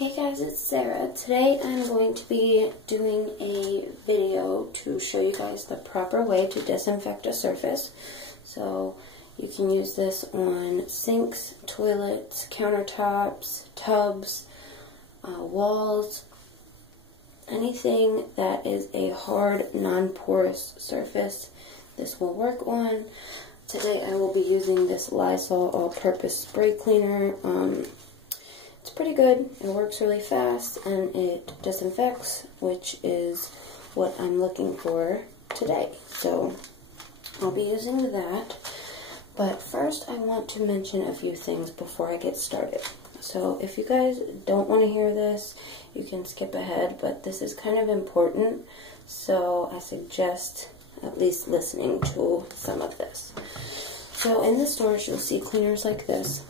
Hey guys, it's Sarah. Today I'm going to be doing a video to show you guys the proper way to disinfect a surface. So you can use this on sinks, toilets, countertops, tubs, walls, anything that is a hard, non-porous surface. This will work on. Today I will be using this Lysol all-purpose spray cleaner. It's pretty good. It works really fast and it disinfects, which is what I'm looking for today. So I'll be using that. But first I want to mention a few things before I get started. So if you guys don't want to hear this, you can skip ahead, but this is kind of important. So I suggest at least listening to some of this. So in the stores you'll see cleaners like this.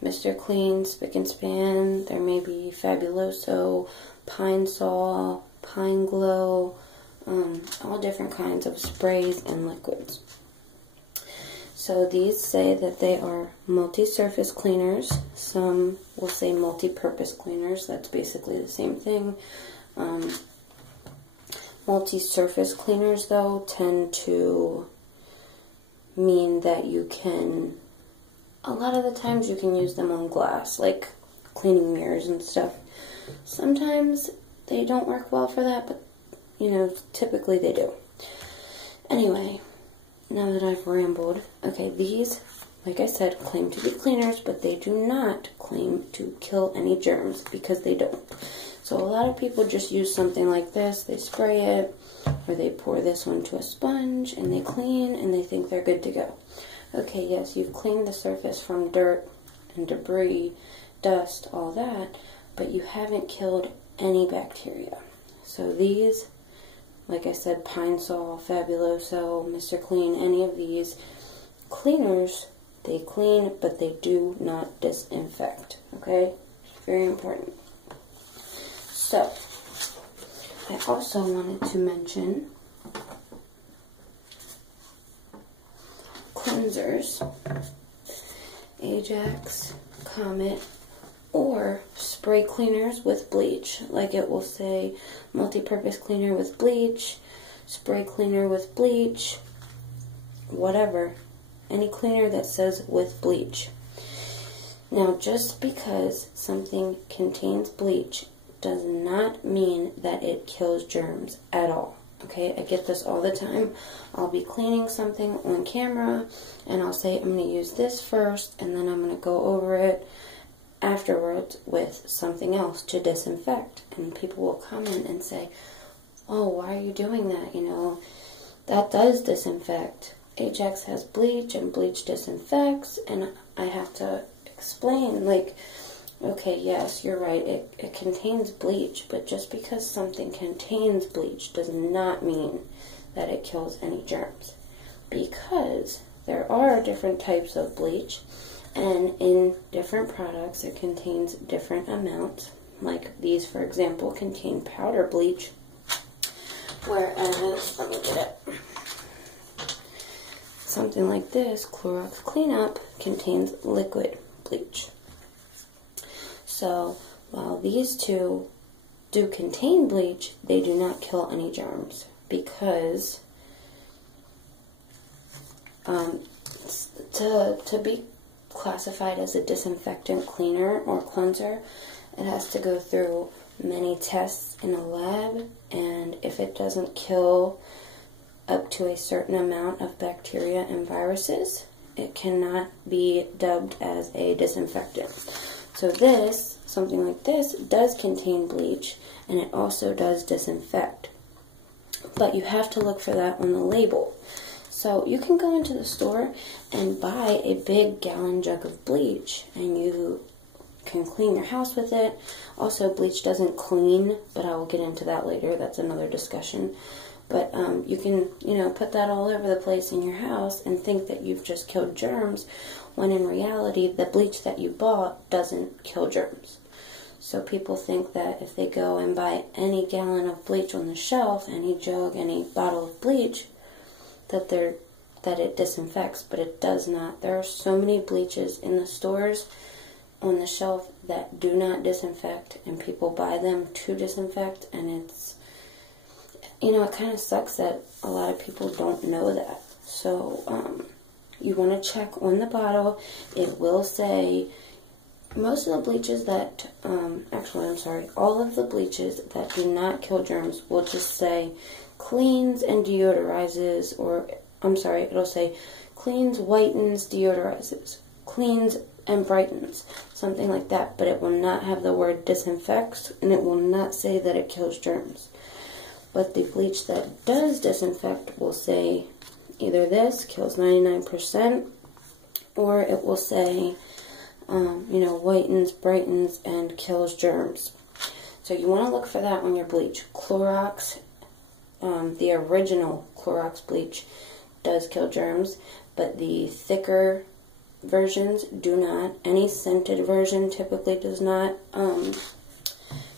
Mr. Clean, Spick and Span, there may be Fabuloso, Pine Sol, Pine Glow, all different kinds of sprays and liquids. So these say that they are multi-surface cleaners. Some will say multi-purpose cleaners. That's basically the same thing. Multi-surface cleaners, though, tend to mean that you can... A lot of the times you can use them on glass, like cleaning mirrors and stuff. Sometimes they don't work well for that, but, you know, typically they do. Anyway, now that I've rambled, okay, these, like I said, claim to be cleaners, but they do not claim to kill any germs, because they don't. So a lot of people just use something like this, they spray it, or they pour this onto a sponge, and they clean, and they think they're good to go. Okay, yes, you've cleaned the surface from dirt and debris, dust, all that, but you haven't killed any bacteria. So these, like I said, Pine Sol, Fabuloso, Mr. Clean, any of these cleaners, they clean, but they do not disinfect, okay? Very important. So, I also wanted to mention cleansers, Ajax, Comet, or spray cleaners with bleach. Like it will say multi-purpose cleaner with bleach, spray cleaner with bleach, whatever. Any cleaner that says with bleach. Now, just because something contains bleach does not mean that it kills germs at all. Okay, I get this all the time. I'll be cleaning something on camera, and I'll say I'm going to use this first, and then I'm going to go over it afterwards with something else to disinfect. And people will comment and say, oh, why are you doing that? You know, that does disinfect. Ajax has bleach, and bleach disinfects, and I have to explain, like, okay, yes, you're right, it contains bleach, but just because something contains bleach does not mean that it kills any germs. Because there are different types of bleach, and in different products it contains different amounts. Like these, for example, contain powder bleach, whereas, let me get it, something like this, Clorox Cleanup, contains liquid bleach. So, while these two do contain bleach, they do not kill any germs, because to be classified as a disinfectant cleaner or cleanser, it has to go through many tests in a lab, and if it doesn't kill up to a certain amount of bacteria and viruses, it cannot be dubbed as a disinfectant. So this, something like this, does contain bleach, and it also does disinfect. But you have to look for that on the label. So you can go into the store and buy a big gallon jug of bleach, and you can clean your house with it. Also, bleach doesn't clean, but I will get into that later. That's another discussion. But you can, you know, put that all over the place in your house and think that you've just killed germs, when in reality, the bleach that you bought doesn't kill germs. So people think that if they go and buy any gallon of bleach on the shelf, any jug, any bottle of bleach, that it disinfects, but it does not. There are so many bleaches in the stores. on the shelf that do not disinfect, and people buy them to disinfect, and it's, you know, it kind of sucks that a lot of people don't know that. So you want to check on the bottle. It will say, most of the bleaches that, actually I'm sorry, all of the bleaches that do not kill germs will just say cleans and deodorizes, or I'm sorry, it'll say cleans, whitens, deodorizes, cleans and brightens, something like that, but it will not have the word disinfects, and it will not say that it kills germs. But the bleach that does disinfect will say either this kills 99%, or it will say, you know, whitens, brightens, and kills germs. So you want to look for that on your bleach. Clorox, the original Clorox bleach does kill germs, but the thicker versions do not. Any scented version typically does not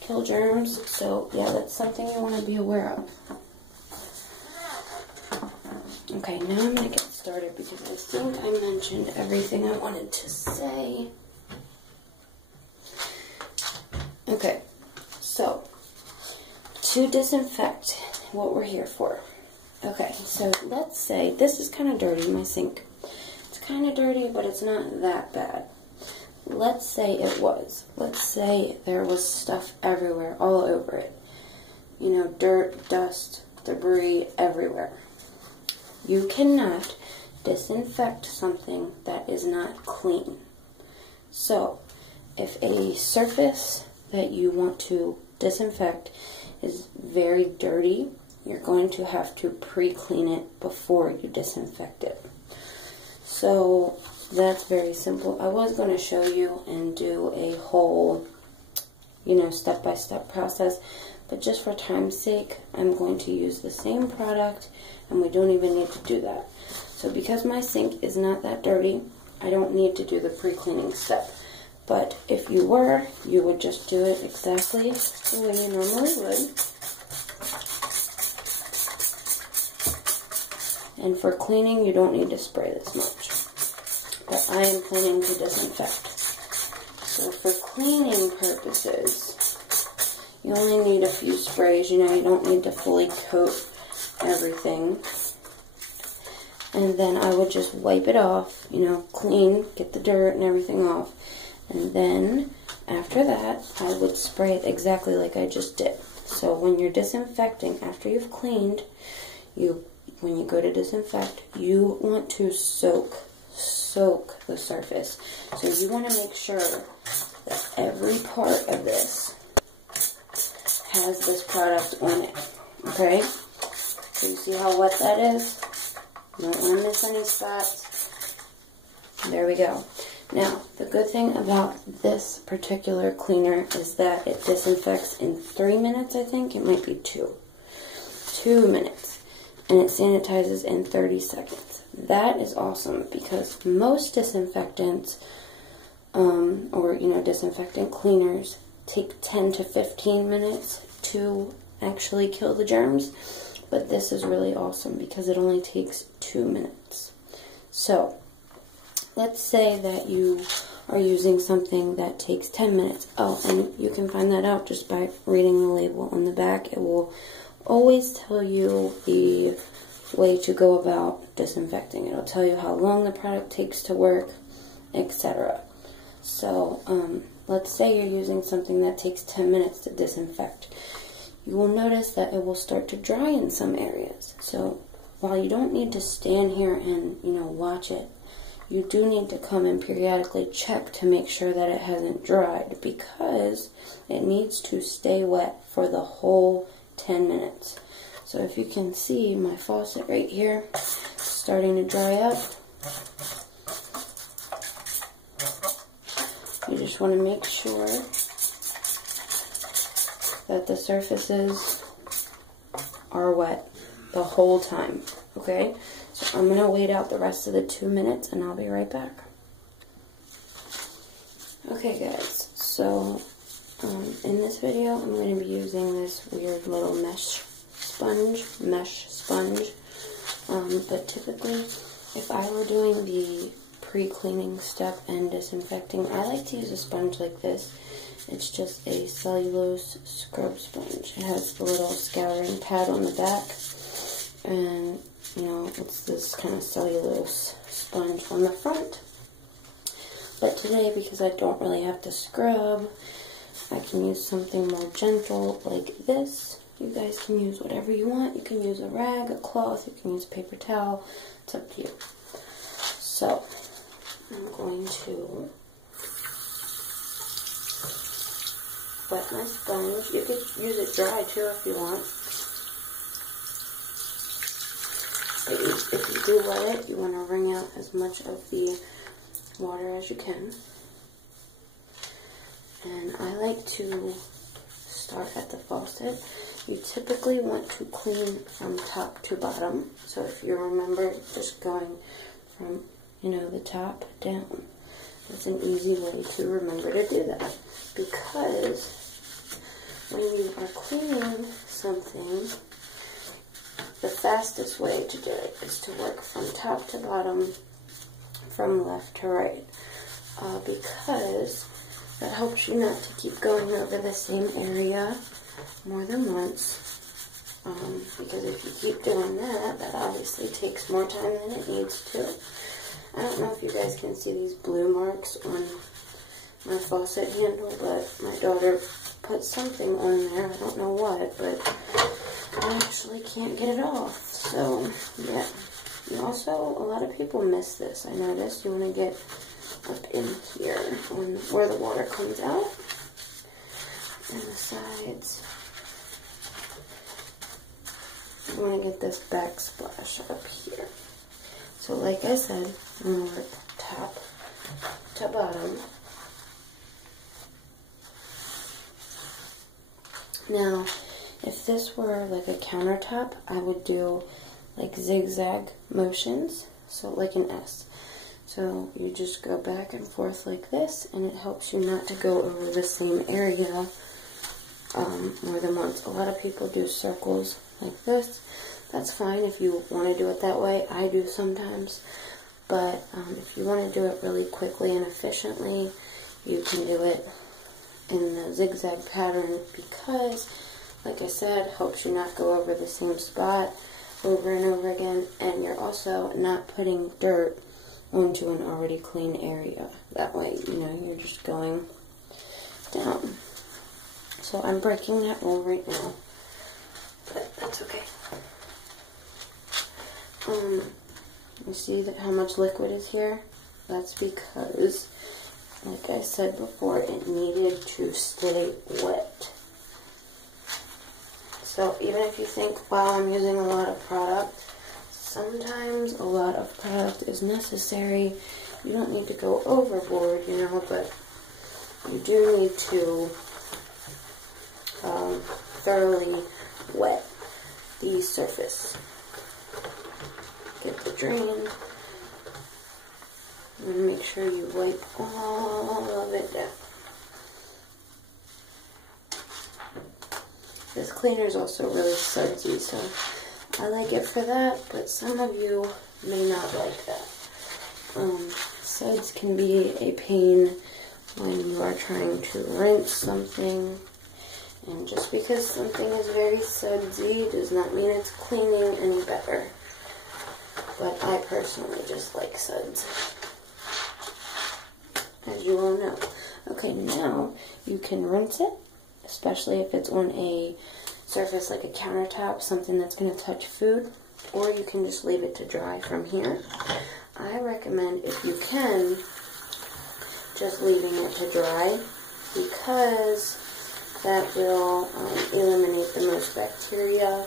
kill germs. So yeah, that's something you want to be aware of. Okay, now I'm going to get started because I think I mentioned everything I wanted to say. Okay, so to disinfect, what we're here for. Okay, so let's say this is kind of dirty, my sink. It's kind of dirty, but it's not that bad. Let's say it was. Let's say there was stuff everywhere, all over it. You know, dirt, dust, debris, everywhere. You cannot disinfect something that is not clean. So, if a surface that you want to disinfect is very dirty, you're going to have to pre-clean it before you disinfect it. So, that's very simple. I was going to show you and do a whole, you know, step-by-step process, but just for time's sake, I'm going to use the same product, and we don't even need to do that. So because my sink is not that dirty, I don't need to do the pre-cleaning step. But if you were, you would just do it exactly the way you normally would. And for cleaning, you don't need to spray this much. But I am planning to disinfect. So for cleaning purposes, you only need a few sprays. You know, you don't need to fully coat everything. And then I would just wipe it off, you know, clean, get the dirt and everything off. And then after that, I would spray it exactly like I just did. So when you're disinfecting, after you've cleaned, when you go to disinfect, you want to soak the surface. So you want to make sure that every part of this has this product on it. Okay? So you see how wet that is? You don't want to miss any spots. There we go. Now, the good thing about this particular cleaner is that it disinfects in 3 minutes, I think. It might be 2. 2 minutes. And it sanitizes in 30 seconds. That is awesome because most disinfectants, or, you know, disinfectant cleaners take 10 to 15 minutes to actually kill the germs. But this is really awesome because it only takes 2 minutes. So, let's say that you are using something that takes 10 minutes. Oh, and you can find that out just by reading the label on the back. It will always tell you the way to go about disinfecting. It'll tell you how long the product takes to work, etc. So, let's say you're using something that takes 10 minutes to disinfect. You will notice that it will start to dry in some areas. So, while you don't need to stand here and, you know, watch it, you do need to come and periodically check to make sure that it hasn't dried because it needs to stay wet for the whole 10 minutes. So if you can see my faucet right here starting to dry up, you just want to make sure that the surfaces are wet the whole time, okay? So I'm going to wait out the rest of the 2 minutes and I'll be right back. Okay guys, so in this video I'm going to be using this weird little mesh sponge. But typically if I were doing the pre-cleaning step and disinfecting, I like to use a sponge like this. It's just a cellulose scrub sponge. It has the little scouring pad on the back, and you know, it's this kind of cellulose sponge on the front. But today, because I don't really have to scrub, I can use something more gentle like this. You guys can use whatever you want. You can use a rag, a cloth, you can use a paper towel. It's up to you. So, I'm going to wet my sponge. You could use it dry too if you want. But if you do wet it, you want to wring out as much of the water as you can. And I like to start at the faucet. You typically want to clean from top to bottom. So if you remember, just going from, you know, the top down. It's an easy way to remember to do that. Because when you are cleaning something, the fastest way to do it is to work from top to bottom, from left to right. Because that helps you not to keep going over the same area more than once. Because if you keep doing that, that obviously takes more time than it needs to. I don't know if you guys can see these blue marks on my faucet handle, but my daughter put something on there. I don't know what, but I actually can't get it off. So, yeah. And also, a lot of people miss this. I noticed you want to get up in here where the water comes out, and the sides. You want to get this backsplash up here. So like I said, I'm going to work top to bottom. Now, if this were like a countertop, I would do like zigzag motions, so like an S. So you just go back and forth like this, and it helps you not to go over the same area more than once. A lot of people do circles like this. That's fine if you want to do it that way. I do sometimes. But if you want to do it really quickly and efficiently, you can do it in the zigzag pattern because, like I said, helps you not go over the same spot over and over again, and you're also not putting dirt onto an already clean area. That way, you know, you're just going down. So I'm breaking that rule right now, but that's okay. You see that how much liquid is here? That's because, like I said before, it needed to stay wet. So even if you think, wow, I'm using a lot of product, sometimes a lot of product is necessary. You don't need to go overboard, you know, but you do need to thoroughly wet the surface. Get the drain, and make sure you wipe all of it down. This cleaner is also really sudsy, so I like it for that, but some of you may not like that. Suds can be a pain when you are trying to rinse something, and just because something is very sudsy does not mean it's cleaning any better. But I personally just like suds, as you all know. Okay, now you can rinse it, especially if it's on a surface like a countertop, something that's going to touch food, or you can just leave it to dry from here. I recommend, if you can, just leaving it to dry, because that will eliminate the most bacteria.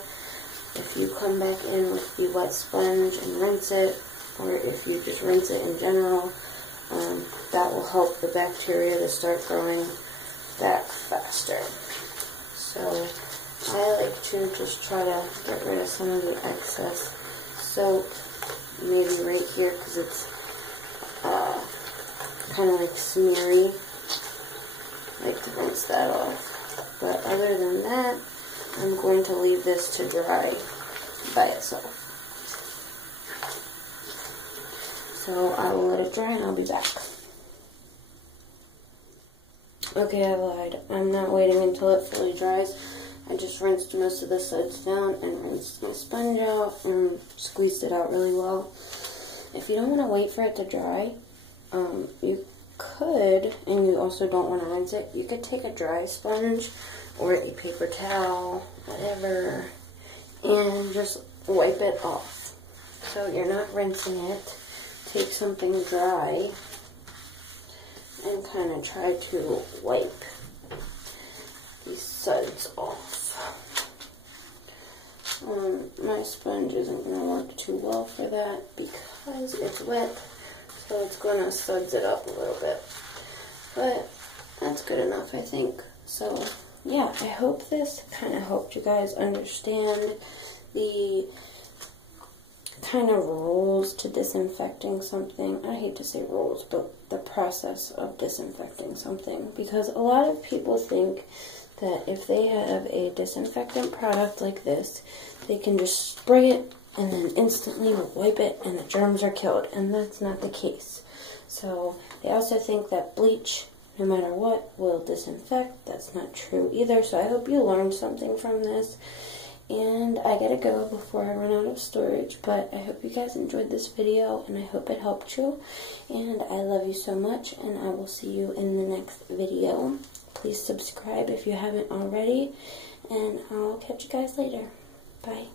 If you come back in with the wet sponge and rinse it, or if you just rinse it in general, that will help the bacteria to start growing back faster. So I like to just try to get rid of some of the excess soap, maybe right here because it's kind of like smeary. I like to rinse that off. But other than that, I'm going to leave this to dry by itself. So I will let it dry and I'll be back. Okay, I lied. I'm not waiting until it fully dries. I just rinsed most of the suds down and rinsed my sponge out and squeezed it out really well. If you don't want to wait for it to dry, you could, and you also don't want to rinse it, you could take a dry sponge or a paper towel, whatever, and just wipe it off. So you're not rinsing it. Take something dry and kind of try to wipe these suds off. My sponge isn't going to work too well for that because it's wet, so it's going to suds it up a little bit. But that's good enough, I think. So yeah, I hope this kind of helped you guys understand the kind of rules to disinfecting something. I hate to say rules, but the process of disinfecting something, because a lot of people think that if they have a disinfectant product like this, they can just spray it and then instantly wipe it and the germs are killed, and that's not the case. So they also think that bleach, no matter what, will disinfect. That's not true either. So I hope you learned something from this. And I gotta go before I run out of storage, but I hope you guys enjoyed this video, and I hope it helped you. And I love you so much, and I will see you in the next video. Please subscribe if you haven't already, and I'll catch you guys later. Bye.